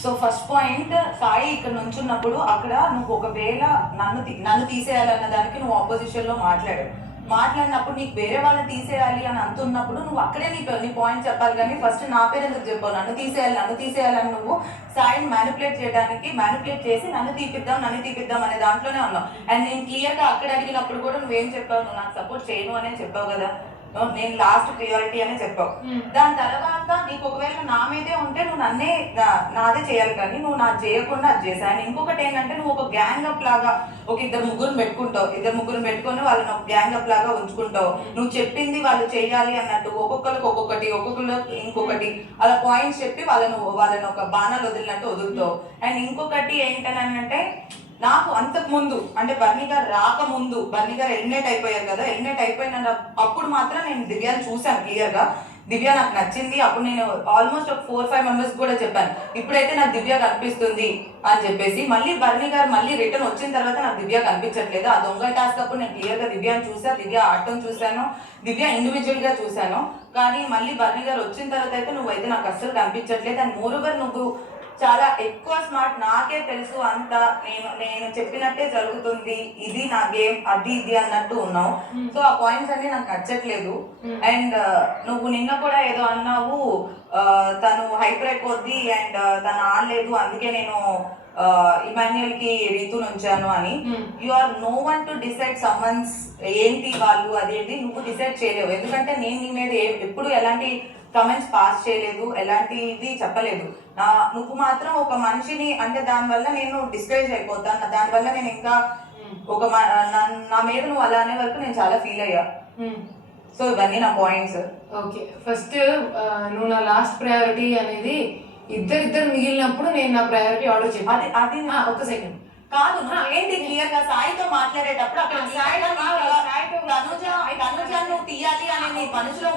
So first point, Sai ఇక్కడ నుంచున్నప్పుడు అక్కడ నువ్వు ఒకవేళ నన్ను తీసేయాలన్న దానికి నువ్వు ఆపోజిషన్ లో మాట్లాడినప్పుడు నీకు వేరే వాళ్ళని తీసేయాలి అని అంటున్నప్పుడు నువ్వు అక్కడే నీ పాయింట్ చెప్పాలి. కానీ ఫస్ట్ నా పేరు ఎందుకు చెప్పావు? నన్ను తీసేయాలని నువ్వు సాయిని మ్యానిపులేట్ చేసి నన్ను తీపిద్దాం అనే దాంట్లోనే ఉన్నావు. అండ్ నేను క్లియర్ గా అక్కడ అడిగినప్పుడు కూడా నువ్వేం చెప్పావు? నువ్వు నాకు సపోర్ట్ చేయను అనే చెప్పావు కదా, నేను లాస్ట్ ప్రియారిటీ అనే చెప్పావు. దాని తర్వాత నీకు ఒకవేళ నా మీదే ఉంటే నువ్వు నన్నే నాదే చేయాలి, కానీ నువ్వు నాకు చేయకుండా అది చేశాను. అండ్ ఇంకొకటి ఏంటంటే నువ్వు ఒక గ్యాంగ్ అప్ లాగా ఒక ఇద్దరు ముగ్గురు పెట్టుకొని వాళ్ళని ఒక గ్యాంగ్ అప్ లాగా ఉంచుకుంటావు. నువ్వు చెప్పింది వాళ్ళు చెయ్యాలి అన్నట్టు ఒక్కొక్కరు ఇంకొకటి అలా పాయింట్స్ చెప్పి వాళ్ళని ఒక బాణాలు వదిలినట్టు వదులుతావు. అండ్ ఇంకొకటి ఏంటనంటే నాకు అంతకు ముందు అంటే బర్నీ గారు రాకముందు, బర్నీ గారు ఎలిమినేట్ అయిపోయారు కదా, ఎలిమినేట్ అయిపోయిన అప్పుడు మాత్రం నేను దివ్యాని చూశాను క్లియర్ గా. దివ్య నాకు నచ్చింది. అప్పుడు నేను ఆల్మోస్ట్ ఒక 4-5 మెంబర్స్ కూడా చెప్పాను, ఇప్పుడైతే నాకు దివ్య కనిపిస్తుంది అని చెప్పేసి. మళ్ళీ బర్నీ గారు మళ్ళీ రిటర్న్ వచ్చిన తర్వాత నాకు దివ్య కనిపించట్లేదు. ఆ దొంగ టాస్క్ అప్పుడు నేను క్లియర్ గా దివ్యాని చూసాను, దివ్య ఆడటం చూశాను, దివ్య ఇండివిజువల్ గా చూశాను. కానీ మళ్ళీ బర్నీ గారు వచ్చిన తర్వాత అయితే నువ్వైతే నాకు అస్సలు కనిపించట్లేదు. అండ్ మోరోవర్ నువ్వు చాలా ఎక్కువ స్మార్ట్, నాకే తెలుసు అంతా, నేను చెప్పినట్టే జరుగుతుంది, ఇది నా గేమ్, అది ఇది అన్నట్టు ఉన్నావు. సో ఆ పాయింట్స్ అన్ని నాకు నచ్చట్లేదు. అండ్ నువ్వు నిన్న కూడా ఏదో అన్నావు, తను హైపర్ అయిపోద్ది అండ్ తను ఆడలేదు అందుకే నేను ఇమాన్యుయల్ కి రీతు నుంచాను అని. You are no one to decide summons ఏంటి వాళ్ళు అదేంటి నువ్వు డిసైడ్ చేయలేవు. ఎందుకంటే నేను నీ మీద ఎప్పుడు ఎలాంటి కమెంట్స్ పాస్ చేయలేదు, ఎలాంటివి చెప్పలేదు. నువ్వు మాత్రం ఒక మనిషిని అంటే దానివల్ల నేను డిస్కరేజ్ అయిపోతాను, దానివల్ల నేను ఇంకా నా మీద నువ్వు అలా అనే వరకు నేను చాలా ఫీల్ అయ్యా. సో ఇవన్నీ నా పాయింట్స్. ఓకే, ఫస్ట్ నువ్వు నా లాస్ట్ ప్రయారిటీ అనేది ఇద్దరు మిగిలినప్పుడు నేను నా ప్రయారిటీ ఆర్డర్ చెప్పాను. అది ఒక్క సెకండ్ కాదు, ఏంటి క్లియర్ గా సాయితో మాట్లాడేటప్పుడు అక్కడ తనుజ నువ్వు తీయాలి అనే నీ మనసులో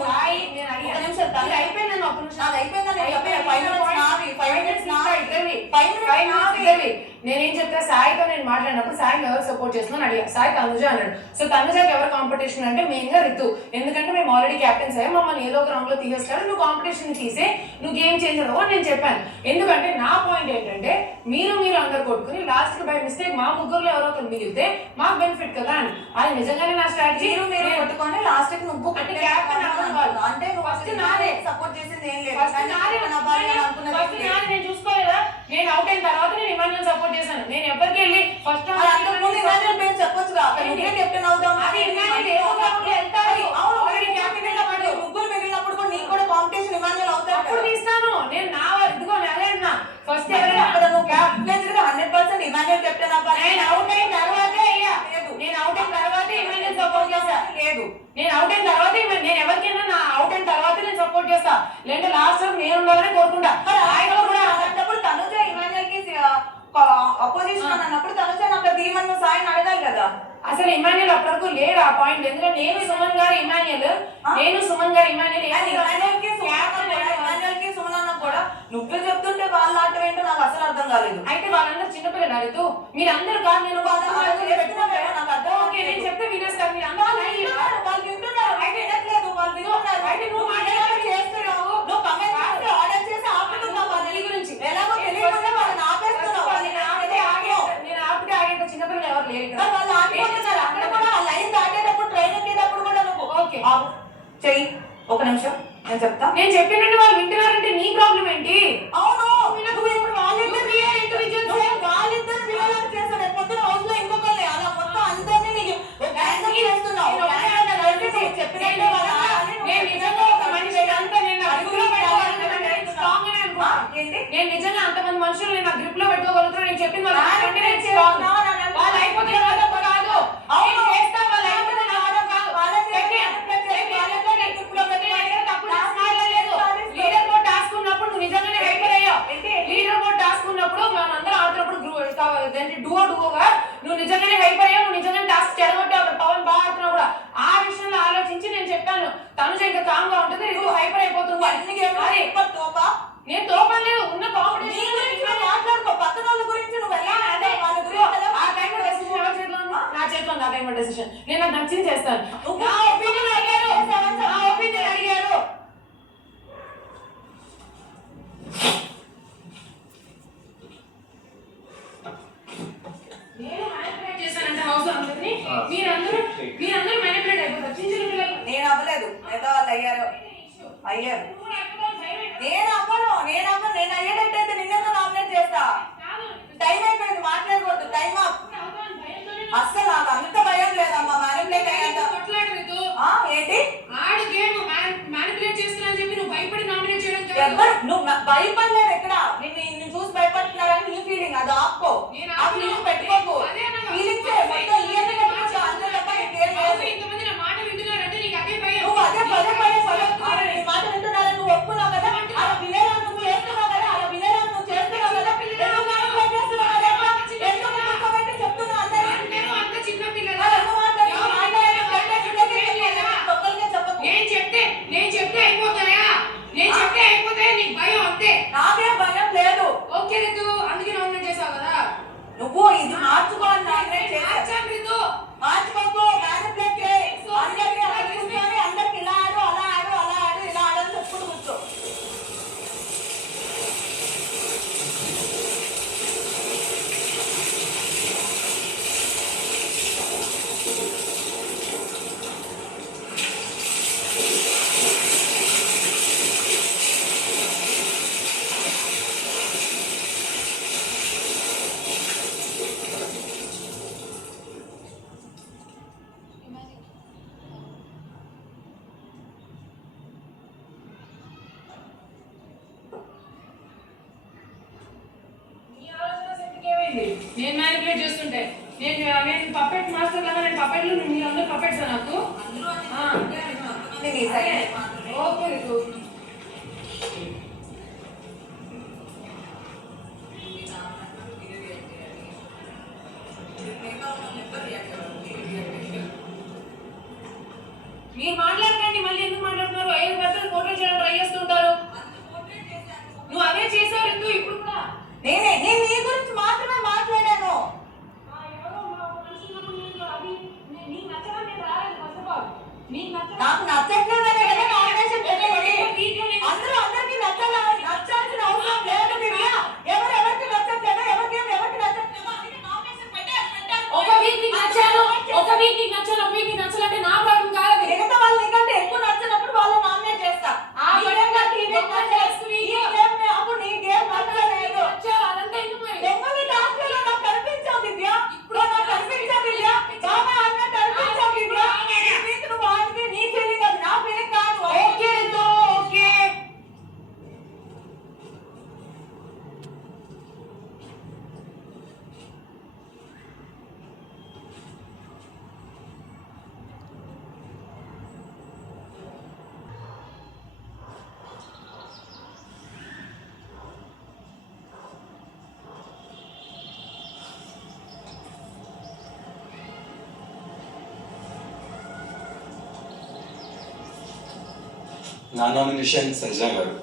నేనేం చెప్తా, సాయితో నేను మాట్లాడినప్పుడు సాయిని ఎవరు సపోర్ట్ చేస్తున్నాను అడిగా, సాయి తనుజ అన్నాడు. సో తనుజకి ఎవరు కాంపిటీషన్ అంటే మెయిన్ గా రితు, ఎందుకంటే మేము ఆల్రెడీ క్యాప్టెన్స్ అయ్యాం, మమ్మల్ని ఏదో ఒక రౌండ్ లో తీసేస్తాడు, నువ్వు కాంపిటీషన్ తీసే నువ్వు గేమ్ చేంజర్ అని నేను చెప్పాను. ఎందుకంటే నా పాయింట్ ఏంటంటే మీరు అందరు కొట్టుకుని లాస్ట్ కి బై మిస్టేక్ మా ముగ్గురులో ఎవరో ఒకరు మిగిలితే మాకు బెనిఫిట్ కదా అని. అది నిజంగానే నా స్ట్రాటజీ. మీరు కొట్టుకొని లాస్ట్ కి నువ్వు అంటే క్యాప్టెన్ అంటే ఫస్ట్ నాదే సపోర్ట్ చేసింది ఏం లేదు, నేను చూసుకోలేదా? నేను అవుట్ అయిన తర్వాత నేను ఇమాన్యుయల్ సపోర్ట్ చేశాను. నేను ఎవరికి వెళ్ళి ఫస్ట్ చెప్పొచ్చు కెప్టెన్ అవుతాం ముగ్గురు మిగిలినప్పుడు కూడా నీకు కూడా కాంపిటీషన్ ఇమాన్యుయల్ అవుతాడు, అప్పుడు తీస్తాను నేను. నా ఇదిగో అదేనా ఫస్ట్ 100% ఇమాన్యుయల్ కెప్టెన్ అవ్వాలి. నేను అవుట్ అయిన తర్వాతే ఇమాన్యుయల్ సపోర్ట్ చేస్తా. లేదు, నేను అవుట్ అయిన తర్వాత నేను ఎవరికైనా నా అవుట్ అయిన తర్వాత నేను సపోర్ట్ చేస్తా, లేదంటే లాస్ట్ వరకు నేను ఉండాలని కోరుకుంటా. అలాంటప్పుడు తనుజ ఇమాన్యుయల్ కి అపోజిషన్ అన్నప్పుడు తనుజ అక్కడ తీయమని సాయిని అడగాలి కదా. అసలు ఇమాన్యుయల్ అప్పటివరకు లేడు ఆ పాయింట్. ఎందుకంటే నేను సుమన్ గారు ఇమాన్యుయల్ సుమన్ అన్న కూడా నువ్వే చెప్తుంటే వాళ్ళ ఆటం ఏంటో నాకు అసలు అర్థం కాలేదు. అయితే వాళ్ళందరూ చిన్నపిల్లలు అడుగుతూ మీరందరూ కాదు, నేను నేను చెప్తే వినేస్తారు, మీరు అందరూ వాళ్ళు వింటున్నారు, అయితే వినట్లేదు, వాళ్ళు వింటున్నారు. అయితే నువ్వు మాట్లాడాలని చేస్తున్నావు, నువ్వు కమెంట్ ఆర్డర్ చేసి ఆపుతున్నావు వాళ్ళ గురించి, ఎలాగో తెలియకుండా వాళ్ళని ఆపేస్తున్నావు. నేను ఆపితే ఆగేంత చిన్నపిల్లలు ఎవరు లేరు, వాళ్ళు ఆగిపోతున్నారు. అక్కడ కూడా ఆ లైన్ దాటేటప్పుడు ట్రైన్ ఎక్కేటప్పుడు కూడా నువ్వు ఓకే చెయ్యి, ఒక నిమిషం నేను చెప్తా. నేను చెప్పినట్టు వాళ్ళు వింటున్నారంటే నీ ప్రాబ్లం ఏంటి? అవును, వాళ్ళిద్దరు వినాలని చేశారు. పొద్దున హౌస్ లో ఇంకొకరిని అలా మొత్తం అందరినీ చేస్తున్నావు. నేను నిజంగా అంతమంది మనుషులు నేను గ్రిప్ లో పెట్టుకోగలుగుతాను. నేను చెప్పిన వాళ్ళు అయిపోతే కాదు, అవును చేస్తా, వాళ్ళు అయిపోతే లీడర్ బోర్డ్ టాస్క్ ఉన్నప్పుడు నువ్వు నిజంగానే హైపర్ అయ్యావు. లీడర్ బోర్డ్ టాస్క్ ఉన్నప్పుడు మనందరం ఆడుతున్నప్పుడు డూఓగా నువ్వు నిజంగానే హైపర్ అయ్యావు, నువ్వు నిజంగానే టాస్క్ చెడగొట్టావు. పవన్ బాగా ఆడుతున్నావు కూడా. ఆ విషయంలో ఆలోచించి నేను చెప్పాను తనుజ ఇంకా కామ్ గా ఉంటుంది, నువ్వు హైపర్ అయిపోతుంది. నేను తోపం లేదు, ఉన్న కాంపిటీషన్ మాట్లాడుకో, పక్కన వాళ్ళ గురించి నువ్వు ఎలా వాళ్ళ గురించి ఆ టైంలో డెసిషన్ ఎవరి చేతిలో ఉంది? నా చేతిలో ఉంది ఆ టైంలో డెసిషన్. నేను నాకు నచ్చింది చేస్తాను. నా ఒపీనియన్ అడిగారు. అయ్యారు. నేను అవ్వను, నేను అయ్యేటట్టయితే నిన్నెందుకు నామినేట్ చేస్తా? టైం అయిపోయింది, మాట్లాడకూడదు. Time up. అస్సలు నాకు అంత భయం లేదమ్మా. మ్యానిపులేట్ అయ్యేంత ఏంటి? ఎవరు నువ్వు భయపడలేదు ఎక్కడ? నిన్ను చూసి భయపడుతున్నారని నీ ఫీలింగ్, అది ఆపుకో. ఆ ఫీలింగ్ పెట్టుకోకు. ఫీలింగ్స్ మొత్తం ఇవన్నీ పెట్టుకోవచ్చు అంతే తప్ప ఇంకేం లేదు. నువ్వు అదే పదే నీ మాట వింటున్నారని నువ్వు ఒప్పుకున్నావు కదా, అలా వినేలా నువ్వు చేస్తున్నావు కదా, అలా వినేలా నువ్వు చేస్తున్నావు కదా, ఎందుకు మ్యానిపులేట్ చేస్తున్నావు కదా? ఎందుకు కూర్చోబెట్టి చెప్తున్నావు అందరికీ? నాకేం భయం లేదు. నువ్వు ఇది మార్చుకోవాలి. మార్చుకోకు, మ్యానిపులేట్ చేయి. అందరికీ అలా కూర్చొని అందరికి ఇలా ఆడు, అలా ఆడు, అలా ఆడు, ఇలా ఆడని చెప్పుడు కూర్చో. నేను మ్యానిపులేట్ చేస్తుంటే నేను పప్పెట్ మాస్టర్ లాగా నేను పప్పెట్లు మీరు అందరూ పప్పెట్స్ నాకు ఓకే రితు. మీరు మాట్లాడకండి, మళ్ళీ ఎందుకు మాట్లాడుతున్నారు? 5 గంటలు ఫోటో చేయడం ట్రై చేస్తుంటారు. నువ్వు అదే చేసావు రితు. ఇప్పుడు కూడా నేను నీ గురించి మాత్రమే మాట్లాడాను. నాకు నచ్చట్లేదనే కదా నామినేషన్ పెట్టింది. అందరికీ నచ్చాల్సిన అవసరం లేదు దివ్య. ఎవరికి నచ్చట్లేదో, ఎవరికి నచ్చట్లేదో అందుకే నామినేషన్ పెట్టారు. ఒక వీక్ నీకు నచ్చాను, ఒక వీక్ నీకు నచ్చాలంటే నా ప్రాబ్లం కాదు. మిగతా వాళ్ళు నీకంటే ఎక్కువ నచ్చినప్పుడు వాళ్ళు నామినేట్ చేస్తా. అప్పుడు నీ గేమ్ నచ్చలేదు. దొంగని టాస్క్లో నాకు కనిపించావు దివ్య. ఇప్పుడు నాకు కనిపించావు దివ్య. బాగా అన్నట్టు అనిపించావు దివ్య. నీకు నువ్వు ఆడితే నీ ఫీలింగ్, అది నా ఫీలింగ్ కాదు. Okay okay. నా నామినేషన్ సంజన గారు.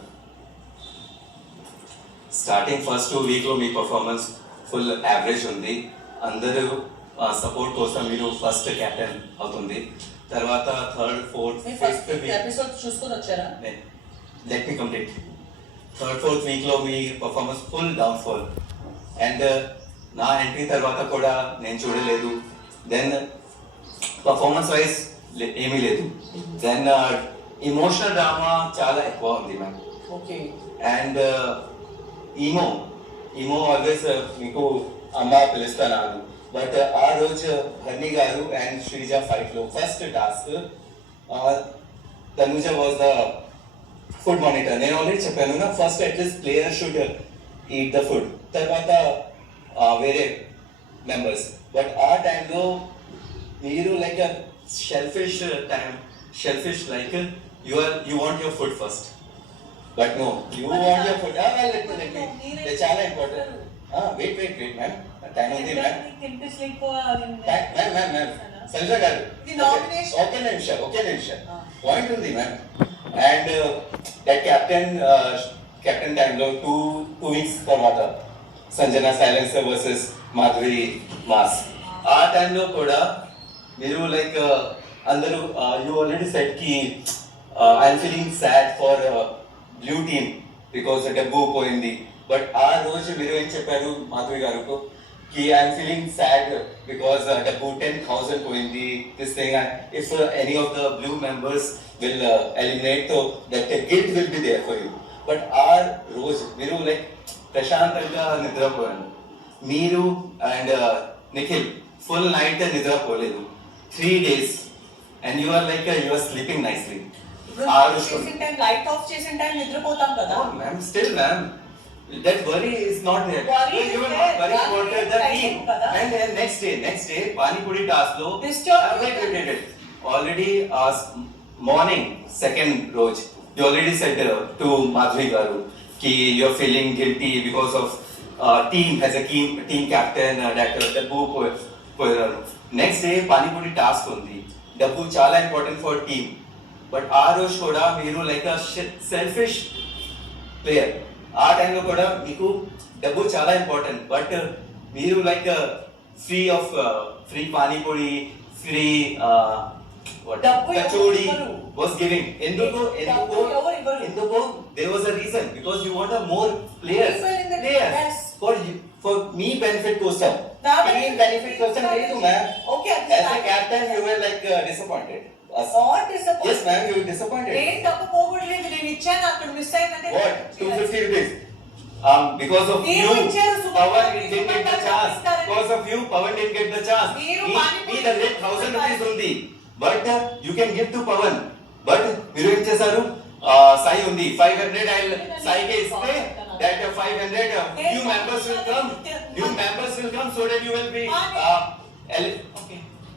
స్టార్టింగ్ ఫస్ట్ 2 వీక్లో మీ పర్ఫార్మెన్స్ ఫుల్ యావరేజ్ ఉంది. అందరూ సపోర్ట్ కోసం మీరు ఫస్ట్ క్యాప్టెన్ అవుతుంది. తర్వాత 3rd, 4th, 5th ఎపిసోడ్ చూసుకొని వచ్చారా? Let me complete. 3rd, 4th వీక్లో మీ పర్ఫార్మెన్స్ ఫుల్ డౌన్ఫాల్. అండ్ నా ఎంట్రీ తర్వాత కూడా నేను చూడలేదు. దెన్ పర్ఫార్మెన్స్ వైజ్ ఏమీ లేదు. దెన్ ఇమోషనల్ డ్రామా చాలా ఎక్కువ ఉంది మ్యామ్. ఓకే. అండ్ ఈమో ఆల్వేస్ మీకు అమ్మ పిలుస్తాను. బట్ ఆ రోజు హర్ని గారు అండ్ శ్రీజ ఫైట్లో first task Tanuja was the food monitor. నేను ఆల్రెడీ చెప్పాను నా, first at least player should eat the food, తర్వాత వేరే మెంబర్స్. బట్ ఆ టైంలో మీరు like selfish like you want your food first, but no, you want your food. Let me. It's చాలా important. Wait, ma'am. Time ఉంది ma'am. Ma'am. Sanjana గారు. The nomination. Okay నిమిషం. Point ఉంది ma'am. And that captain టైంలో 2 weeks తర్వాత Sanjana silencer versus Madhuri mass. ఆ టైంలో కూడా మీరు లైక్ అందరూ యూ ఆల్రెడీ సెట్ కి I'm feeling sad for blue team because డబ్బు పోయింది. బట్ ఆ రోజు మీరు ఏం చెప్పారు మాధురి గారు, कि I'm feeling sad because the 10,000 పోయింది this thing and if any of the blue members will eliminate so that the guilt will be there for you but our రోజు మీరు లైక్ ప్రశాంతంగా నిద్రపోయాను మీరు అండ్ నిఖిల్ ఫుల్ నైట్ నిద్రపోలేదు 3 days and you are like you are sleeping nicely light of చేసిన time నిద్రపోతాం కదా oh ma'am still ma'am that worry is not there Worry you is are there. not worrying about Worry the is team kada. and then next day pani puri task lo wait already morning second roj you already said to Madhuri garu ki you are feeling guilty because of team as a team captain that Dabbu పోయారు next day panipuri task ఉంది డబ్బు చాలా important for team but ఆ రోజు కూడా మీరు like selfish player ఆ టైంలో కూడా మీకు డబ్బు చాలా ఇంపార్టెంట్ బట్ మీరు లైక్ ఫ్రీ పానీపూరి ఫ్రీ డబ్బు కచోడి ఎవరు was giving ఎందుకు డబ్బు ఎవరు ఇవ్వరు. ఎందుకు there was a reason because you want a more players People in the team, yes. for me benefit కోసం నా team benefit కోసం లేదు ma'am Okay, as a captain you were like disappointed us not disappoint yes ma'am you were disappointed నేను తప్పు పోగొట్టలేదు నేను ఇచ్చాను అక్కడ miss అయిందంటే what 250 rupees because of మీరు you ఇచ్చారు, సుమన్ Pawan గారు, didn't get the సుమన్ గారు chance ఇస్తారని. because of you Pawan didn't get the chance మీరు మీ పానీపూరి దగ్గర 1000 rupees ఉంది but you can give to Pawan but మీరు ఏం చేశారు సాయి ఉంది 500 I'll సాయికి ఇస్తే that 500 new members will come so that you will be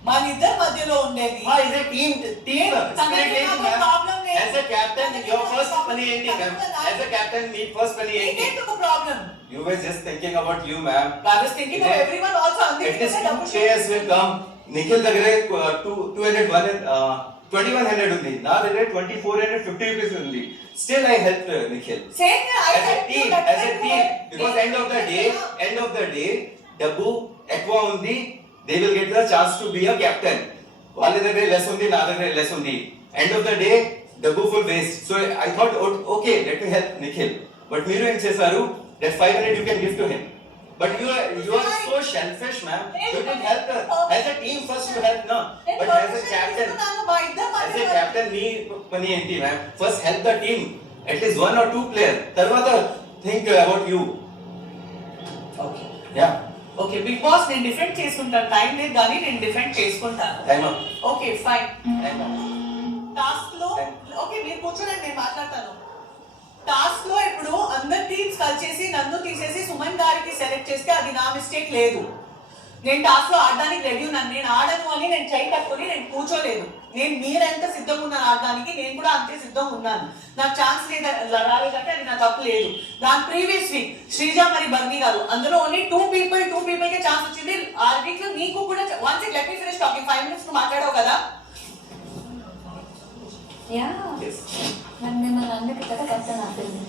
మన ఇద్దరి మధ్యలో ఉండేది is a team spirit is ma'am as a captain your first money ఏంటి ma'am as a captain me first money ఏంటి ఏంటి problem you were just thinking about you ma'am I was thinking of everyone also at అందుకే least డబ్బు two players will come Nikhil దగ్గర 2100 ఉంది నా దగ్గర 2450 rupees ఉంది still I helped Nikhil same as a team because end of the day డబ్బు ఎక్కువ ఉంది they will get the chance to be a captain వాళ్ళ దగ్గర లెస్ ఉంది నా దగ్గర లెస్ ఉంది end of the day డబ్బు full waste so I thought okay let me help Nikhil but మీరు ఏం చేశారు that 500 you can give to him but you are so selfish ma'am you can help as a team first you help no but as a captain మీ పని ఏంటి ma'am first help the team at least one or two players తర్వాత think about you okay yeah okay Bigg Boss నేను defend చేసుకుంటాను time లేదు కానీ నేను defend చేసుకుంటాను time up okay fine time up task లో ఓకే మీరు కూర్చోండి నేను మాట్లాడతాను టాస్క్ లో ఇప్పుడు అందరు టీమ్స్ కలిసేసి నన్ను తీసేసి సుమన్ గారికి సెలెక్ట్ చేస్తే అది నా మిస్టేక్ లేదు నేను టాస్క్ లో ఆడడానికి రెడీ ఉన్నాను నేను ఆడను అని నేను చేయి కట్టుకొని నేను కూర్చోలేదు నేను మీరెంత సిద్ధంగా ఉన్నాను ఆడడానికి నేను కూడా అంతే సిద్ధంగా ఉన్నాను నాకు ఛాన్స్ రాలేదంటే అది నా తప్పు లేదు దాని ప్రీవియస్ వీక్ శ్రీజ మరి బర్ని గారు అందులో ఓన్లీ టూ పీపుల్ కే ఛాన్స్ వచ్చింది ఆ వీక్ లో నీకు కూడా once let me finish talking 5 minutes నువ్వు మాట్లాడావు కదా యా yes మరి మిమ్మల్ని అందుకే కదా కష్టం ఆపింది